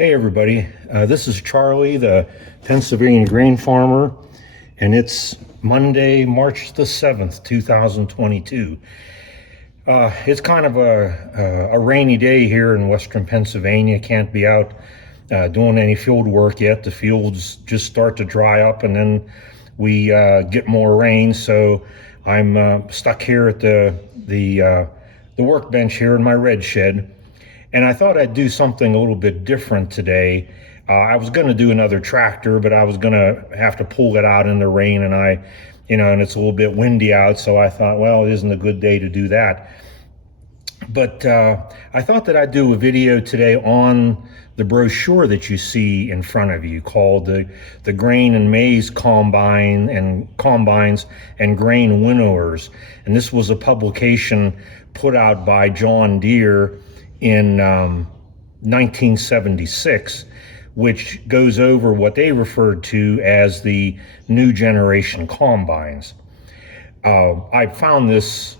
Hey everybody, this is Charlie, the Pennsylvania grain farmer, and it's Monday, March the 7th, 2022. It's kind of a rainy day here in western Pennsylvania. Can't be out doing any field work yet. The fields just start to dry up and then we get more rain, so I'm stuck here at the workbench here in my red shed. And I thought I'd do something a little bit different today. I was going to do another tractor, but I was going to have to pull it out in the rain, and it's a little bit windy out. So I thought, well, it isn't a good day to do that. But I thought that I'd do a video today on the brochure that you see in front of you called the Grain and Maize Combines and Grain Winnowers. And this was a publication put out by John Deere in 1976, which goes over what they referred to as the new generation combines. I found this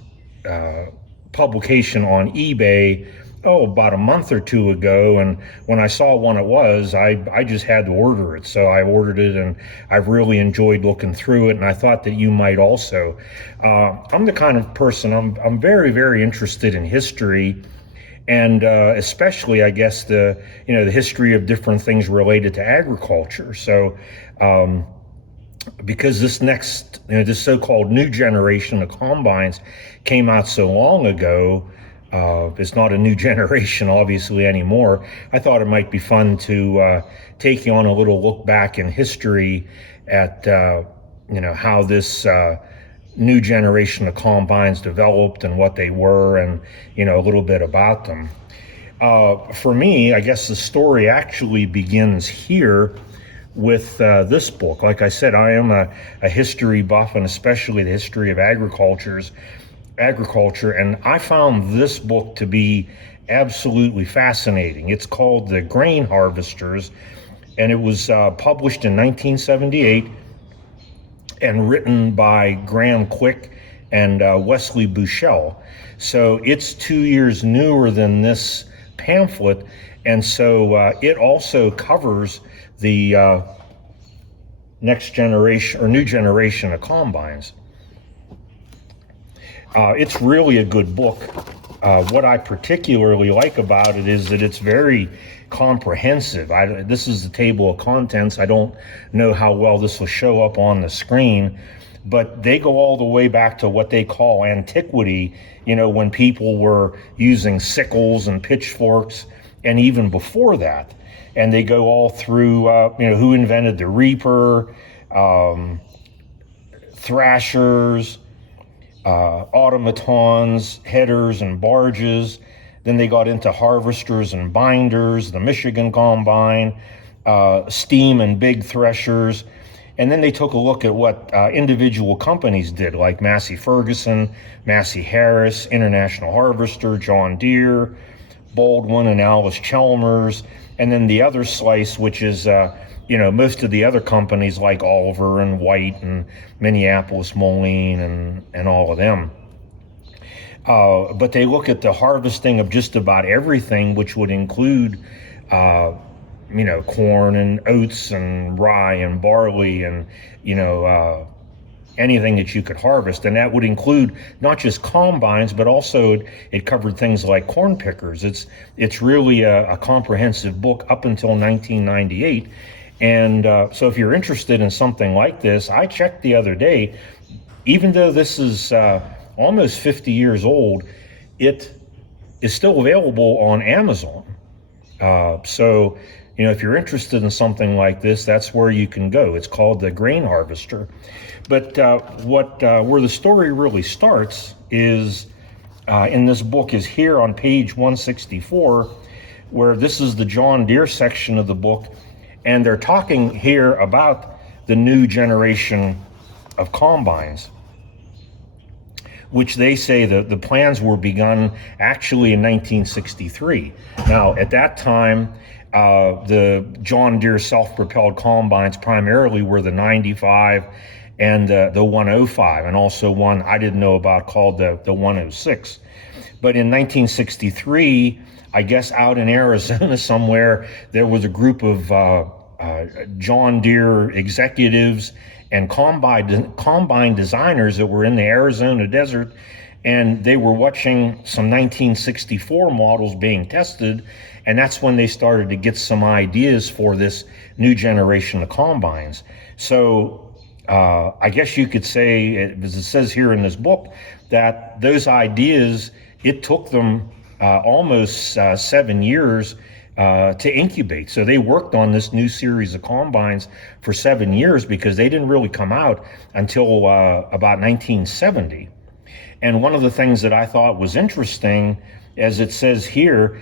publication on eBay about a month or two ago, and when I saw one it was, I just had to order it. So I ordered it, and I've really enjoyed looking through it, and I thought that you might also. I'm the kind of person, I'm very, very interested in history, and especially, I guess, the history of different things related to agriculture. So because this so-called new generation of combines came out so long ago, it's not a new generation obviously anymore. I thought it might be fun to take you on a little look back in history at how this new generation of combines developed and what they were, and a little bit about them. For me, I guess the story actually begins here with this book. Like I said, I am a history buff, and especially the history of agriculture, and I found this book to be absolutely fascinating. It's called The Grain Harvesters, and it was published in 1978 and written by Graham Quick and Wesley Bushell. So it's 2 years newer than this pamphlet, and so it also covers the next generation or new generation of combines. It's really a good book. What I particularly like about it is that it's very comprehensive. This is the table of contents. I don't know how well this will show up on the screen, but they go all the way back to what they call antiquity, when people were using sickles and pitchforks, and even before that. And they go all through, who invented the reaper, thrashers, automatons, headers, and barges. Then they got into harvesters and binders, the Michigan Combine, steam and big threshers. And then they took a look at what individual companies did, like Massey Ferguson, Massey Harris, International Harvester, John Deere, Baldwin and Alice Chalmers. And then the other slice, which is, most of the other companies like Oliver and White and Minneapolis Moline and all of them. But they look at the harvesting of just about everything, which would include, corn and oats and rye and barley and, anything that you could harvest. And that would include not just combines, but also it covered things like corn pickers. It's really a comprehensive book up until 1998. And so if you're interested in something like this, I checked the other day, even though this is almost 50 years old, it is still available on Amazon. So, if you're interested in something like this, that's where you can go. It's called The Grain Harvester. But where the story really starts is in this book is here on page 164, where this is the John Deere section of the book, and they're talking here about the new generation of combines, which they say the plans were begun actually in 1963. Now, at that time, the John Deere self-propelled combines primarily were the 95 and the 105, and also one I didn't know about called the 106. But in 1963, I guess out in Arizona somewhere, there was a group of John Deere executives and combine designers that were in the Arizona desert, and they were watching some 1964 models being tested, and that's when they started to get some ideas for this new generation of combines. So I guess you could say, as it says here in this book, that those ideas, it took them almost 7 years to incubate. So they worked on this new series of combines for 7 years because they didn't really come out until about 1970. And one of the things that I thought was interesting, as it says here,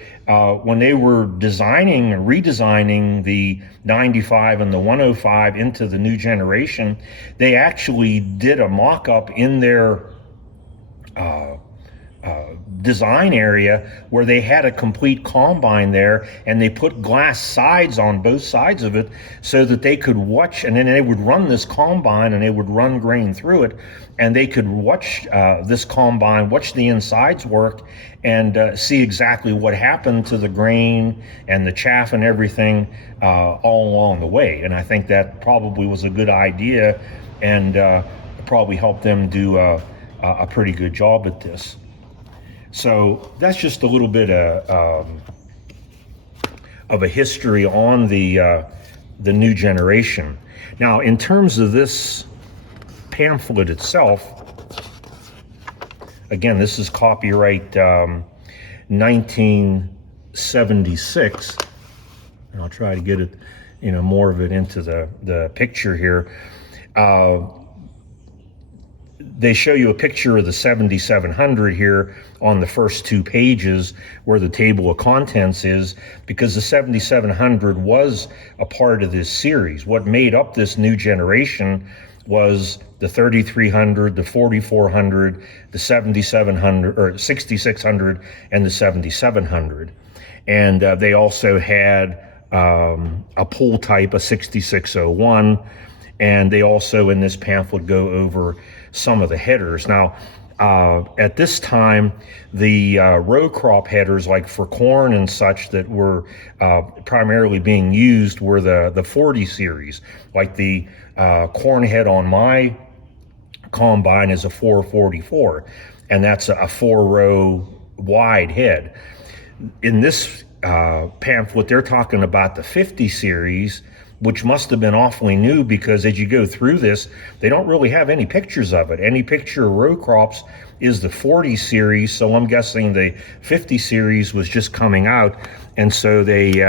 when they were designing and redesigning the 95 and the 105 into the new generation, they actually did a mock-up in their design area where they had a complete combine there, and they put glass sides on both sides of it so that they could watch, and then they would run this combine and they would run grain through it, and they could watch this combine, watch the insides work, and see exactly what happened to the grain and the chaff and everything all along the way. And I think that probably was a good idea, and probably helped them do a pretty good job at this. So that's just a little bit of a history on the new generation. Now, in terms of this pamphlet itself, again, this is copyright 1976, and I'll try to get it, more of it into the picture here. They show you a picture of the 7700 here on the first 2 pages where the table of contents is, because the 7700 was a part of this series. What made up this new generation was the 3300, the 4400, the 7700 or 6600, and the 7700. And they also had a pull type, a 6601, and they also in this pamphlet go over some of the headers. Now, at this time, the row crop headers, like for corn and such, that were primarily being used were the 40 series. Like the corn head on my combine is a 444, and that's a 4-row wide head. In this pamphlet, they're talking about the 50 series, which must have been awfully new, because as you go through this, they don't really have any pictures of it. Any picture of row crops is the 40 series, so I'm guessing the 50 series was just coming out, and so they,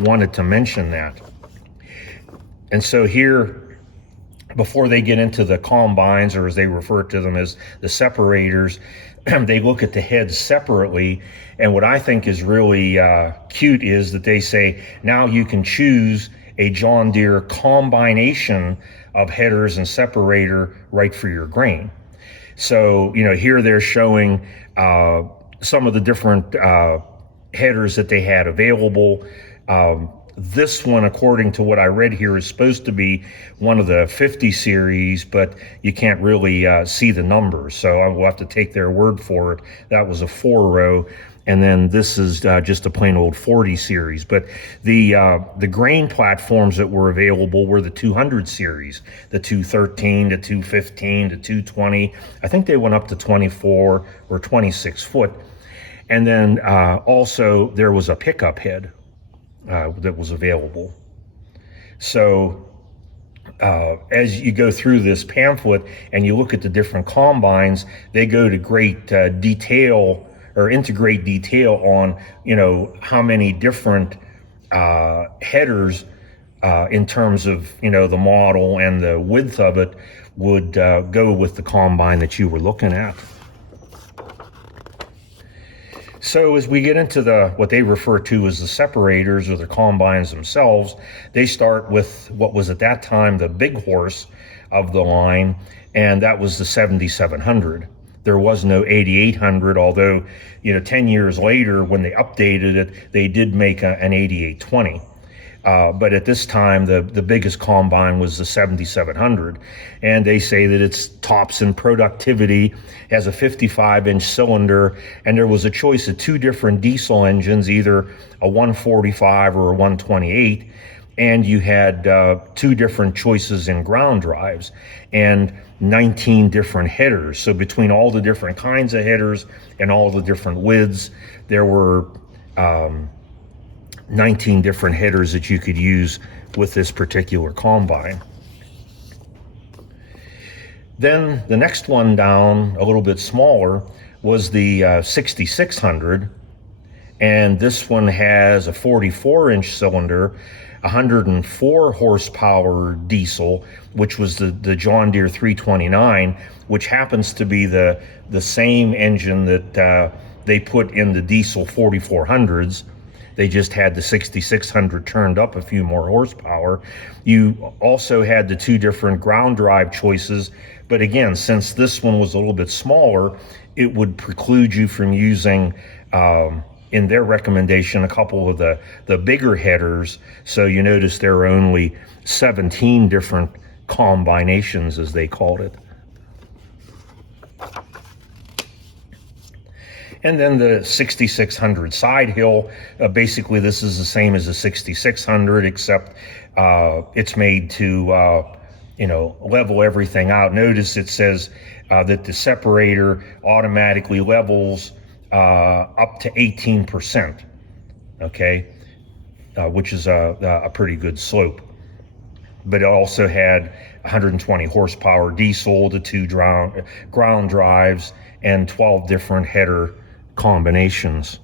wanted to mention that. And so here, before they get into the combines, or as they refer to them as the separators, they look at the heads separately. And what I think is really cute is that they say, now you can choose a John Deere combination of headers and separator right for your grain. So, here they're showing some of the different headers that they had available. This one, according to what I read here, is supposed to be one of the 50 series, but you can't really see the numbers, so I will have to take their word for it. That was a 4-row, and then this is just a plain old 40 series. But the grain platforms that were available were the 200 series, the 213, the 215, the 220. I think they went up to 24 or 26 foot. And then also there was a pickup head that was available. So as you go through this pamphlet and you look at the different combines, they go to great detail, or into great detail on, how many different headers in terms of, the model and the width of it would go with the combine that you were looking at. So as we get into what they refer to as the separators, or the combines themselves, they start with what was at that time the big horse of the line, and that was the 7700. There was no 8800, although 10 years later, when they updated it, they did make an 8820. But at this time, the biggest combine was the 7700. And they say that it's tops in productivity, has a 55-inch cylinder, and there was a choice of two different diesel engines, either a 145 or a 128. And you had two different choices in ground drives and 19 different headers. So between all the different kinds of headers and all the different widths, there were 19 different headers that you could use with this particular combine. Then the next one down, a little bit smaller, was the 6600, and this one has a 44-inch cylinder, 104 horsepower diesel, which was the John Deere 329, which happens to be the same engine that they put in the diesel 4400s. They just had the 6600 turned up a few more horsepower. You also had the two different ground drive choices, but again, since this one was a little bit smaller, it would preclude you from using, in their recommendation, a couple of the bigger headers. So you notice there are only 17 different combinations, as they called it. And then the 6600 side hill, basically this is the same as the 6600, except it's made to level everything out. Notice it says that the separator automatically levels up to 18%, okay, which is a pretty good slope. But it also had 120 horsepower diesel, the two ground drives, and 12 different header combinations.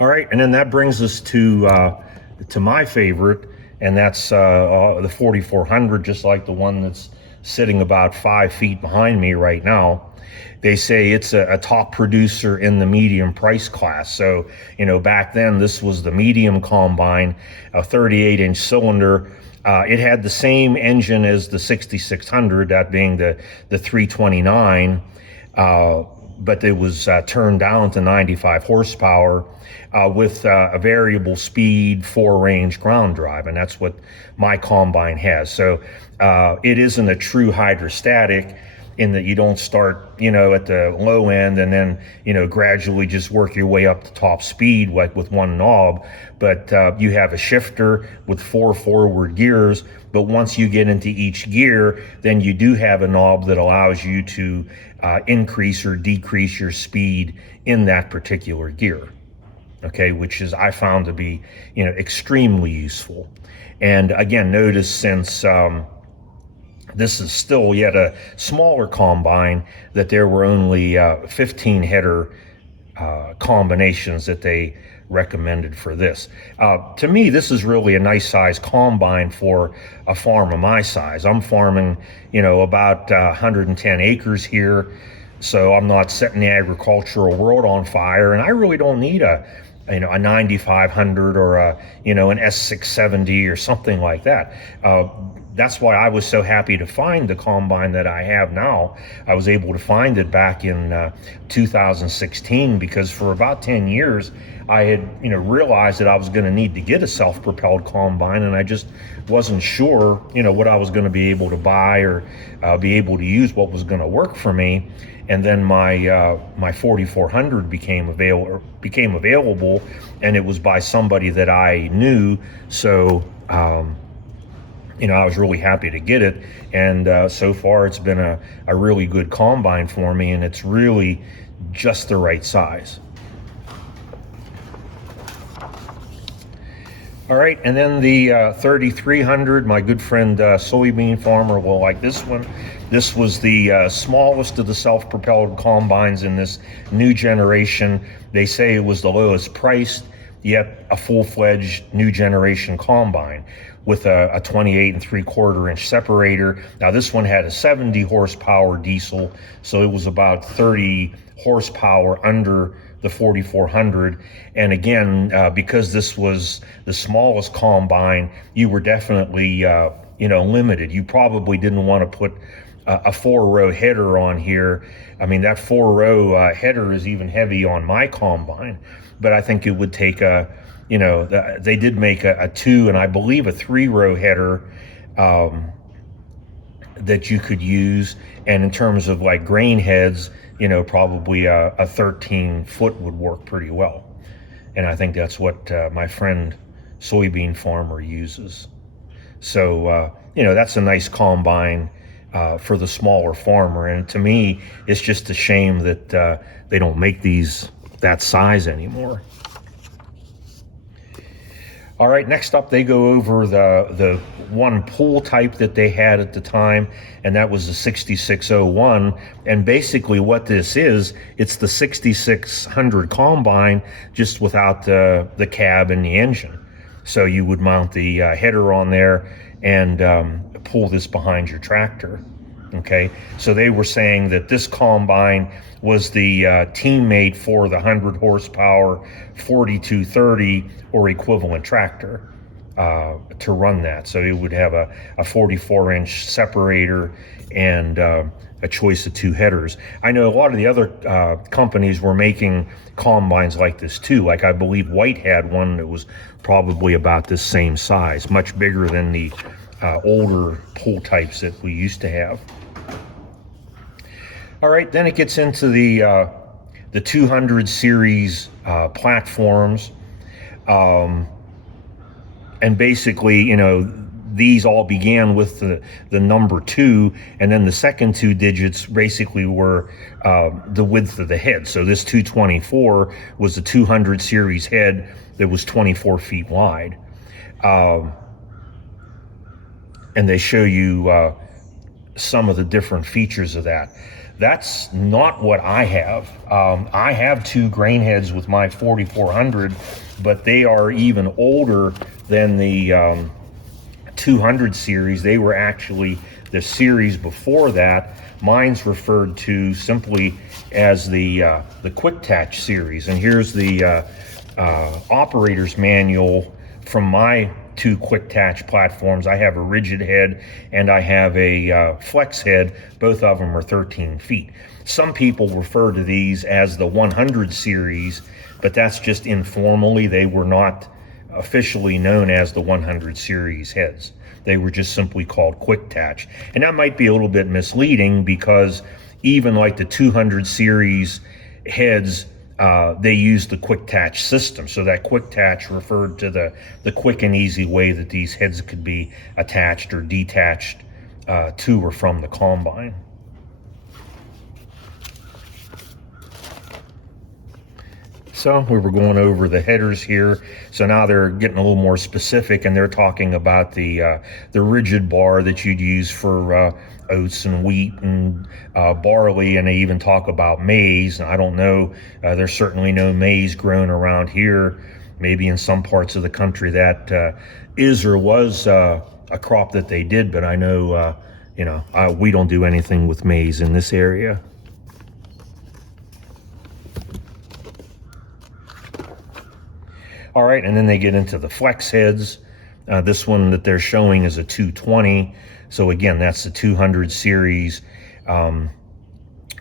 All right, and then that brings us to my favorite, and that's the 4400, just like the one that's sitting about 5 feet behind me right now. They say it's a top producer in the medium price class. So, back then this was the medium combine, a 38-inch cylinder. It had the same engine as the 6600, that being the 329, but it was turned down to 95 horsepower with a variable speed 4-range ground drive, and that's what my combine has. So it isn't a true hydrostatic, in that you don't start, at the low end and then, gradually just work your way up to top speed, like with one knob. But you have a shifter with 4 forward gears. But once you get into each gear, then you do have a knob that allows you to increase or decrease your speed in that particular gear. Okay, which is, I found to be, extremely useful. And again, notice since this is still yet a smaller combine, that there were only 15 header combinations that they recommended for this. To me, this is really a nice size combine for a farm of my size. I'm farming, about 110 acres here, so I'm not setting the agricultural world on fire, and I really don't need a 9500 or an S670 or something like that. That's why I was so happy to find the combine that I have now. I was able to find it back in 2016, because for about 10 years I had realized that I was going to need to get a self-propelled combine, and I just wasn't sure what I was going to be able to buy or be able to use, what was going to work for me. And then my 4400 became available, and it was by somebody that I knew. So I was really happy to get it, and so far it's been a really good combine for me, and it's really just the right size. All right, and then the 3300, my good friend soybean farmer will like this one. This was the smallest of the self-propelled combines in this new generation. They say it was the lowest priced, yet a full-fledged new generation combine with a 28 3/4-inch separator. Now this one had a 70 horsepower diesel, so it was about 30 horsepower under the 4400. And again, because this was the smallest combine, you were definitely limited. You probably didn't want to put a 4-row header on here. I mean, that 4-row header is even heavy on my combine, but I think it would take they did make a 2 and I believe a 3-row header that you could use. And in terms of like grain heads, probably a 13-foot would work pretty well. And I think that's what my friend soybean farmer uses. So, that's a nice combine for the smaller farmer. And to me, it's just a shame that they don't make these that size anymore. All right, next up, they go over the one pull type that they had at the time, and that was the 6601. And basically what this is, it's the 6600 combine, just without the cab and the engine. So you would mount the header on there and pull this behind your tractor. Okay, so they were saying that this combine was the teammate for the 100 horsepower 4230 or equivalent tractor to run that. So it would have a 44-inch separator and a choice of 2 headers. I know a lot of the other companies were making combines like this too. Like I believe White had one that was probably about this same size, much bigger than the older pull types that we used to have. All right, then it gets into the 200 series platforms. And basically, these all began with the number 2, and then the second 2 digits basically were the width of the head. So this 224 was the 200 series head that was 24 feet wide. And they show you some of the different features of that. That's not what I have. I have 2 grain heads with my 4400, but they are even older than the 200 series. They were actually the series before that. Mine's referred to simply as the Quick Attach series. And here's the operator's manual from my 2 Quick Attach platforms. I have a rigid head and I have a flex head. Both of them are 13 feet. Some people refer to these as the 100 series, but that's just informally. They were not officially known as the 100 series heads. They were just simply called Quick Attach. And that might be a little bit misleading because even like the 200 series heads, they used the Quick Attach system. So that Quick Attach referred to the quick and easy way that these heads could be attached or detached to or from the combine. So we were going over the headers here. So now they're getting a little more specific, and they're talking about the rigid bar that you'd use for oats and wheat and barley, and they even talk about maize. I don't know, there's certainly no maize grown around here. Maybe in some parts of the country that is or was a crop that they did, but I know, we don't do anything with maize in this area. All right, and then they get into the flex heads. This one that they're showing is a 220. So again, that's the 200 series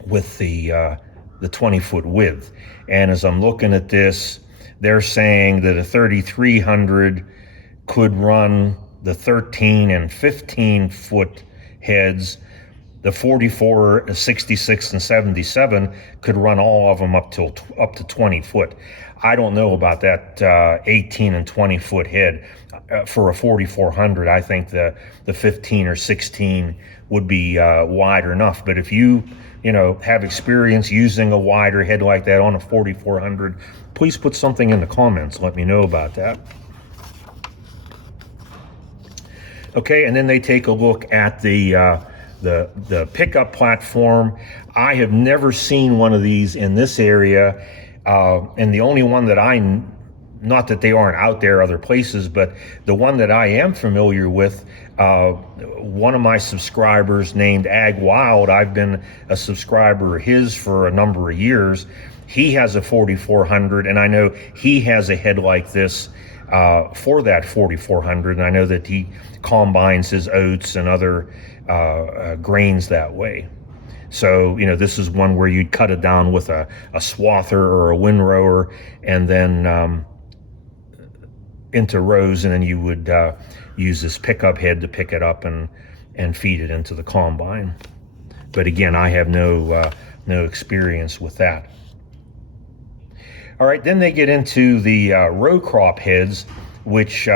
with the 20-foot width. And as I'm looking at this, they're saying that a 3300 could run the 13 and 15-foot heads. The 44, 66, and 77 could run all of them up to 20 foot. I don't know about that 18 and 20 foot head. For a 4400, I think the 15 or 16 would be wide enough. But if you have experience using a wider head like that on a 4400, please put something in the comments. Let me know about that. Okay, and then they take a look at the pickup platform. I have never seen one of these in this area, and the only one that not that they aren't out there other places, but the one that I am familiar with, one of my subscribers named Ag Wild, I've been a subscriber of his for a number of years. He has a 4400, and I know he has a head like this for that 4400, and I know that he combines his oats and other grains that way. So, this is one where you'd cut it down with a swather or a windrower, and then into rows, and then you would use this pickup head to pick it up and feed it into the combine. But again, I have no experience with that. All right, then they get into the row crop heads, which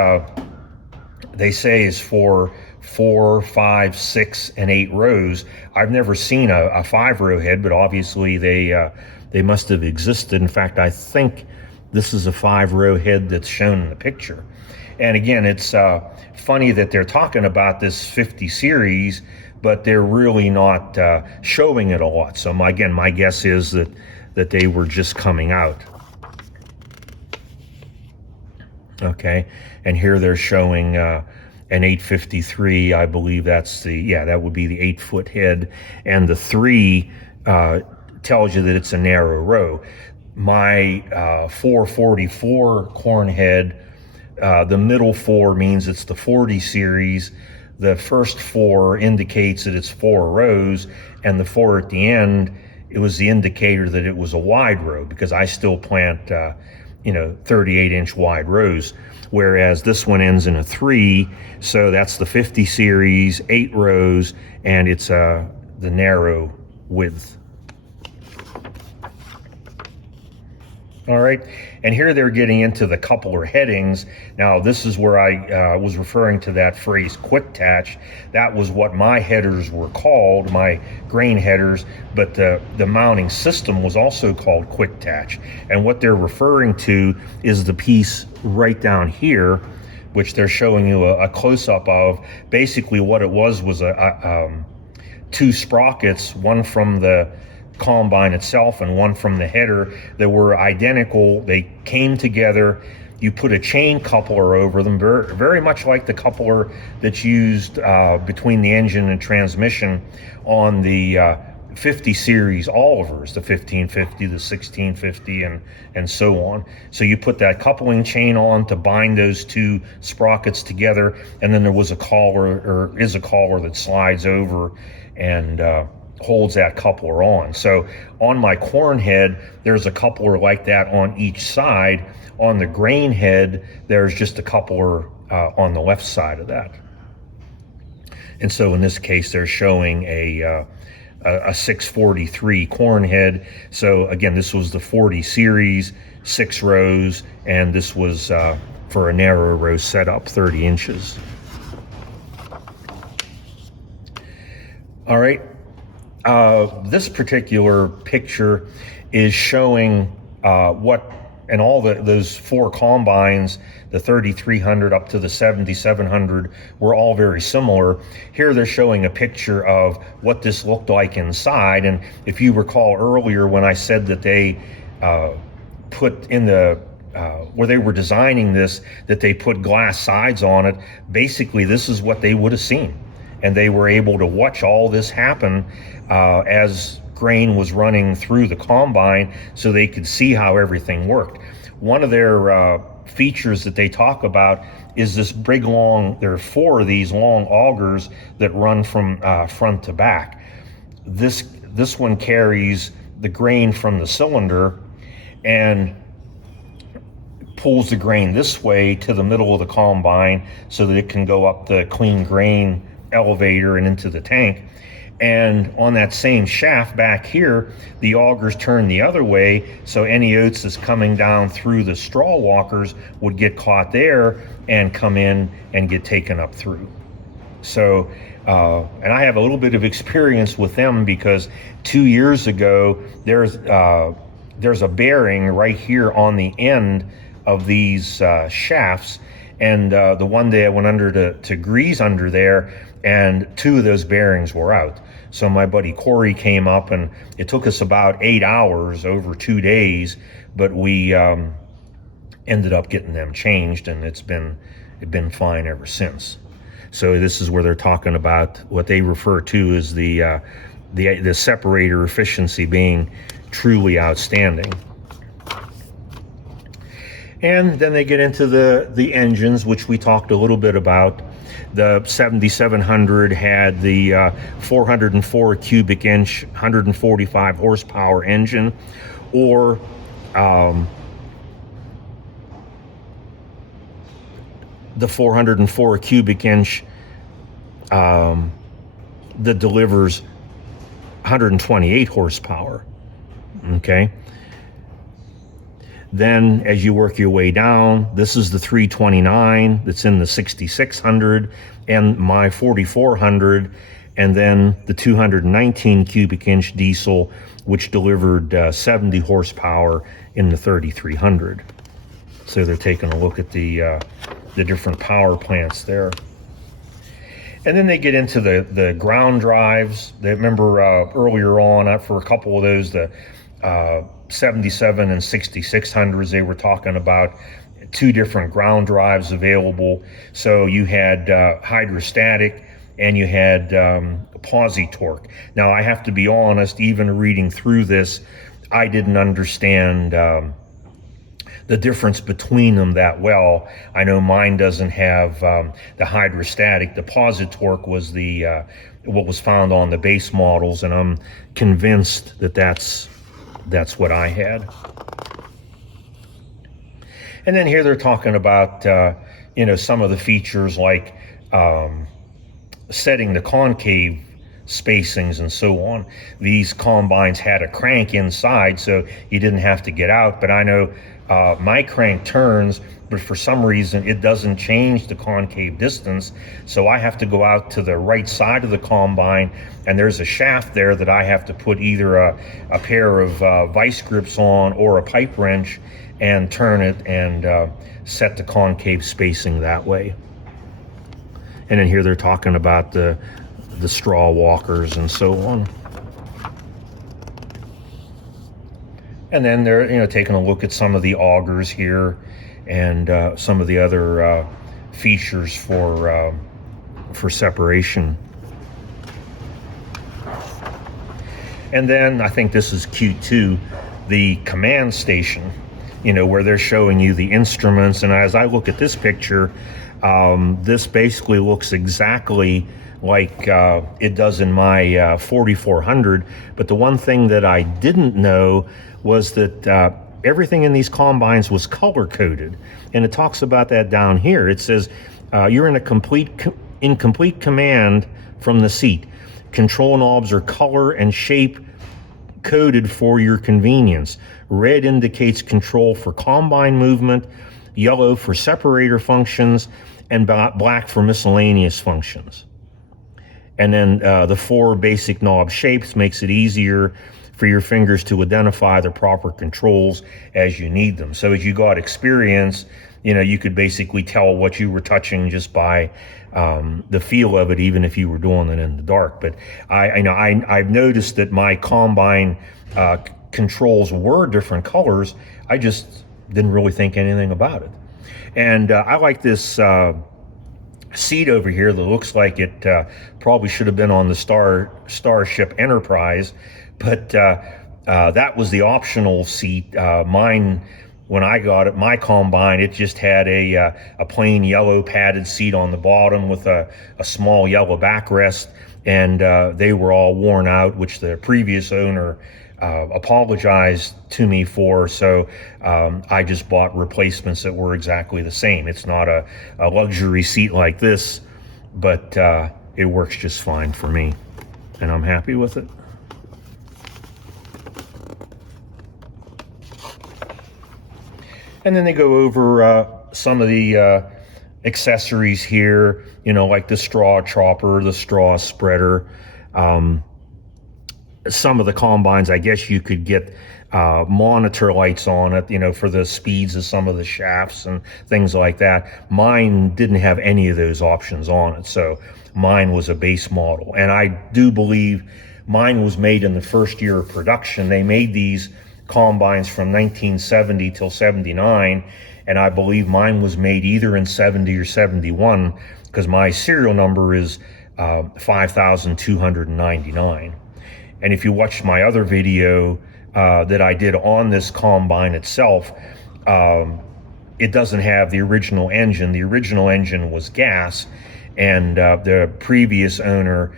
they say is for 4, 5, 6, and 8 rows. I've never seen a 5-row head, but obviously they must have existed. In fact, I think this is a 5-row head that's shown in the picture. And again, it's funny that they're talking about this 50 series, but they're really not showing it a lot. So my guess is that they were just coming out. Okay, and here they're showing an 853. I believe that's that would be the 8-foot head, and the 3 tells you that it's a narrow row. My 444 corn head, the middle 4 means it's the 40 series. The first 4 indicates that it's 4 rows, and the 4 at the end, it was the indicator that it was a wide row, because I still plant 38-inch wide rows, whereas this one ends in a 3, so that's the 50 series, 8 rows, and it's the narrow width. All right, and here they're getting into the coupler headings. Now, this is where I was referring to that phrase quick attach. That was what my headers were called, my grain headers, but the mounting system was also called quick attach. And what they're referring to is the piece right down here, which they're showing you a close-up of. Basically what it was 2 sprockets, one from the combine itself and one from the header, that were identical. They came together. You put a chain coupler over them, very much like the coupler that's used between the engine and transmission on the 50 series Olivers, the 1550, the 1650, and so on. So you put that coupling chain on to bind those 2 sprockets together, and then there was a collar, or is a collar, that slides over and holds that coupler on. So on my corn head, there's a coupler like that on each side. On the grain head, there's just a coupler on the left side of that. And so in this case, they're showing a 643 corn head. So again, this was the 40 series, 6 rows, and this was for a narrow row setup, 30 inches. All right. This particular picture is showing what, and all those 4 combines, the 3300 up to the 7700, were all very similar. Here they're showing a picture of what this looked like inside. And if you recall earlier when I said that they put in the where they were designing this, that they put glass sides on it, basically this is what they would have seen. And they were able to watch all this happen as grain was running through the combine, so they could see how everything worked. One of their features that they talk about is this big long, there are 4 of these long augers that run from front to back. This one carries the grain from the cylinder and pulls the grain this way to the middle of the combine so that it can go up the clean grain elevator and into the tank. And on that same shaft back here, the augers turn the other way, so any oats that's coming down through the straw walkers would get caught there and come in and get taken up through. So and I have a little bit of experience with them, because 2 years ago there's a bearing right here on the end of these shafts, and the one day I went under to grease under there, and 2 of those bearings were out. So my buddy Corey came up, and it took us about 8 hours over 2 days, but we ended up getting them changed, and it's been fine ever since. So this is where they're talking about what they refer to as the separator efficiency being truly outstanding. And then they get into the engines, which we talked a little bit about. The 7700 had the 404 cubic inch, 145 horsepower engine, or the 404 cubic inch that delivers 128 horsepower. Okay. Then as you work your way down, this is the 329 that's in the 6600 and my 4400, and then the 219 cubic inch diesel, which delivered 70 horsepower in the 3300. So they're taking a look at the different power plants there. And then they get into the ground drives. They remember earlier on, for a couple of those, the 77 and 6600s, they were talking about two different ground drives available. So you had hydrostatic and you had posi torque. Now I have to be honest, even reading through this, I didn't understand the difference between them that well. I know mine doesn't have the hydrostatic. The posi torque was the what was found on the base models, and I'm convinced that that's what I had. And then here they're talking about some of the features like setting the concave spacings and so on. These combines had a crank inside, so you didn't have to get out. But I know my crank turns, but for some reason it doesn't change the concave distance. So I have to go out to the right side of the combine, and there's a shaft there that I have to put either a pair of vice grips on or a pipe wrench and turn it and set the concave spacing that way. And then here they're talking about the straw walkers and so on. And then they're taking a look at some of the augers here and some of the other features for separation. And then I think this is cute too, the command station, where they're showing you the instruments. And as I look at this picture, this basically looks exactly like it does in my 4400. But the one thing that I didn't know was that everything in these combines was color coded, and it talks about that down here. It says you're in complete command from the seat. Control knobs are color and shape coded for your convenience. Red indicates control for combine movement, yellow for separator functions, and black for miscellaneous functions. And then the 4 basic knob shapes makes it easier for your fingers to identify the proper controls as you need them. So as you got experience, you could basically tell what you were touching just by the feel of it, even if you were doing it in the dark. But I've noticed that my combine controls were different colors. I just didn't really think anything about it. And I like this seat over here that looks like it probably should have been on the Starship Enterprise, but that was the optional seat. Mine, when I got it, my combine, it just had a plain yellow padded seat on the bottom with a small yellow backrest, and they were all worn out, which the previous owner apologized to me for. So I just bought replacements that were exactly the same. It's not a luxury seat like this, but it works just fine for me, and I'm happy with it. And then they go over some of the accessories here, like the straw chopper, the straw spreader. Some of the combines, I guess you could get monitor lights on it, for the speeds of some of the shafts and things like that. Mine didn't have any of those options on it, so mine was a base model. And I do believe mine was made in the first year of production. They made these combines from 1970 till 79, and I believe mine was made either in 70 or 71, because my serial number is 5299. And if you watch my other video that I did on this combine itself, it doesn't have the original engine. The original engine was gas, and the previous owner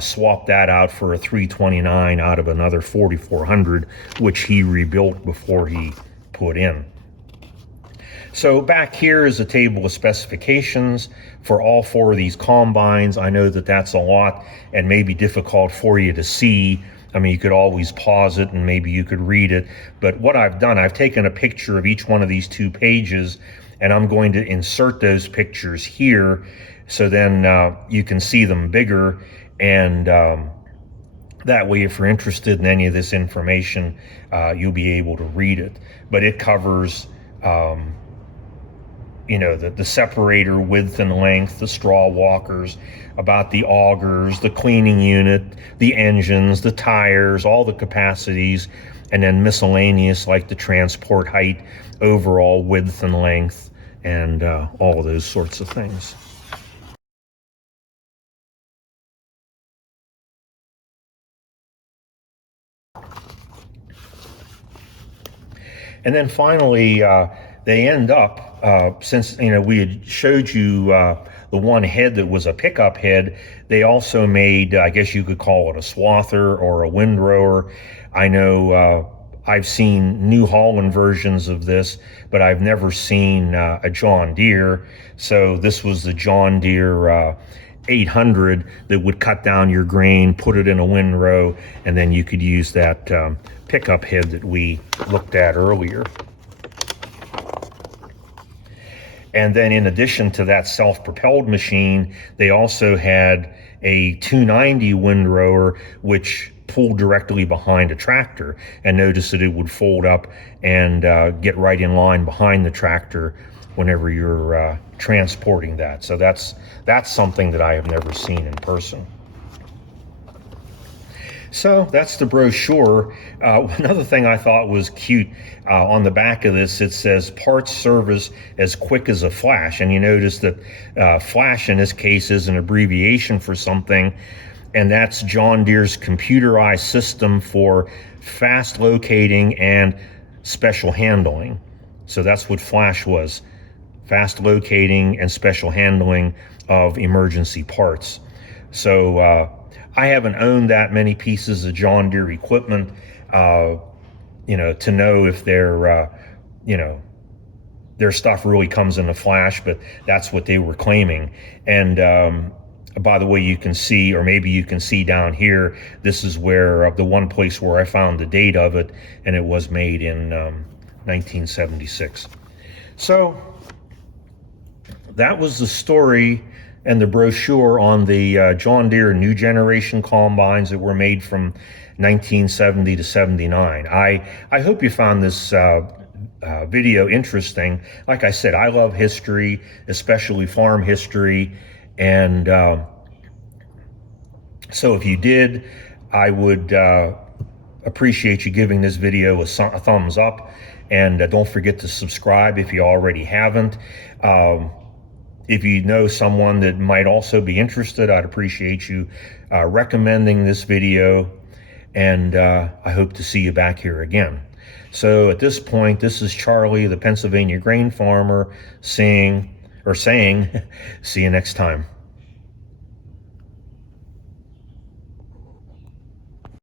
swapped that out for a 329 out of another 4400, which he rebuilt before he put in. So back here is a table of specifications for all four of these combines. I know that that's a lot and maybe difficult for you to see. I mean, you could always pause it and maybe you could read it. But what I've done, I've taken a picture of each one of these 2 pages, and I'm going to insert those pictures here so then you can see them bigger. And that way, if you're interested in any of this information, you'll be able to read it. But it covers you know, the separator width and length, the straw walkers, about the augers, the cleaning unit, the engines, the tires, all the capacities, and then miscellaneous like the transport height, overall width and length, and all of those sorts of things. And then finally, they end up, since we had showed you the one head that was a pickup head, they also made, I guess you could call it a swather or a windrower. I know I've seen New Holland versions of this, but I've never seen a John Deere. So this was the John Deere 800 that would cut down your grain, put it in a windrow, and then you could use that pickup head that we looked at earlier. And then in addition to that self-propelled machine, they also had a 290 windrower, which pulled directly behind a tractor. And notice that it would fold up and get right in line behind the tractor whenever you're transporting that. So that's something that I have never seen in person. So that's the brochure. Another thing I thought was cute, on the back of this, it says parts service as quick as a flash. And you notice that flash in this case is an abbreviation for something, and that's John Deere's computerized system for fast locating and special handling. So that's what flash was, fast locating and special handling of emergency parts. So I haven't owned that many pieces of John Deere equipment, to know if their stuff really comes in a flash, but that's what they were claiming. And by the way, you can see, or maybe you can see down here, this is where the one place where I found the date of it, and it was made in 1976. So that was the story and the brochure on the John Deere new generation combines that were made from 1970 to 79. I hope you found this video interesting. Like I said, I love history, especially farm history, and so if you did, I would appreciate you giving this video a thumbs up, and don't forget to subscribe if you already haven't. If you know someone that might also be interested, I'd appreciate you recommending this video, and I hope to see you back here again. So at this point, this is Charlie, the Pennsylvania grain farmer, saying, see you next time.